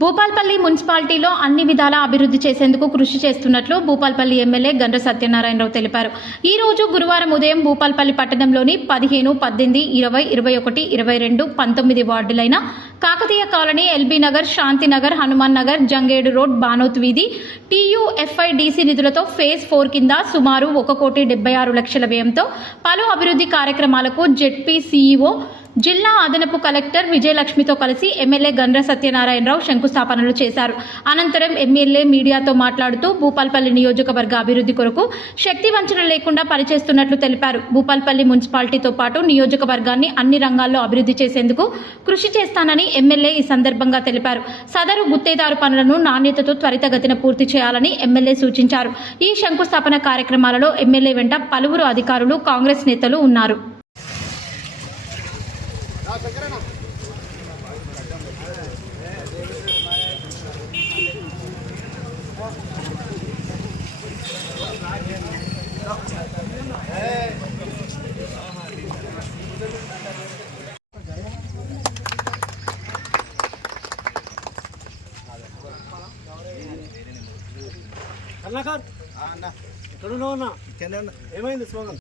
భూపాల్పల్లి మున్సిపాలిటీలో అన్ని విధాల అభివృద్ధి చేసేందుకు కృషి చేస్తున్నట్లు భూపాల్పల్లి ఎమ్మెల్యే గండ్ర సత్యనారాయణరావు తెలిపారు. ఈ రోజు గురువారం ఉదయం భూపాల్పల్లి పట్టణంలోని 15, 18, 20, 21, 22, 19 వార్డులైన కాకతీయ కాలనీ, ఎల్బీ నగర్, శాంతినగర్, హనుమాన్ నగర్, జంగేడు రోడ్, బానోత్ వీధి, TUFIDC నిధులతో ఫేజ్ 4 కింద సుమారు 1,76,00,000 వ్యయంతో పలు అభివృద్ధి కార్యక్రమాలకు జెడ్పీ CEO, జిల్లా అదనపు కలెక్టర్ విజయలక్ష్మితో కలిసి ఎమ్మెల్యే గండ్ర సత్యనారాయణరావు శంకుస్థాపనలు చేశారు. అనంతరం ఎమ్మెల్యే మీడియాతో మాట్లాడుతూ భూపాల్పల్లి నియోజకవర్గ అభివృద్ధి కొరకు శక్తి వంచన లేకుండా పనిచేస్తున్నట్లు తెలిపారు. భూపాల్పల్లి మున్సిపాలిటీతో పాటు నియోజకవర్గాన్ని అన్ని రంగాల్లో అభివృద్ధి చేసేందుకు కృషి చేస్తానని ఎమ్మెల్యే ఈ సందర్భంగా తెలిపారు. సదరు గుత్తేదారు పనులను నాణ్యతతో త్వరితగతిన పూర్తి చేయాలని ఎమ్మెల్యే సూచించారు. ఈ శంకుస్థాపన కార్యక్రమాలలో ఎమ్మెల్యే వెంట పలువురు అధికారులు, కాంగ్రెస్ నేతలు ఉన్నారు. కర్ణాకర్ ఎక్కడున్నావు అన్న? ఏమైంది స్లోగన్?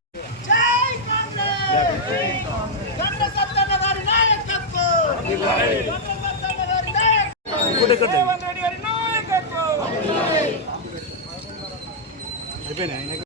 అయిపోయినా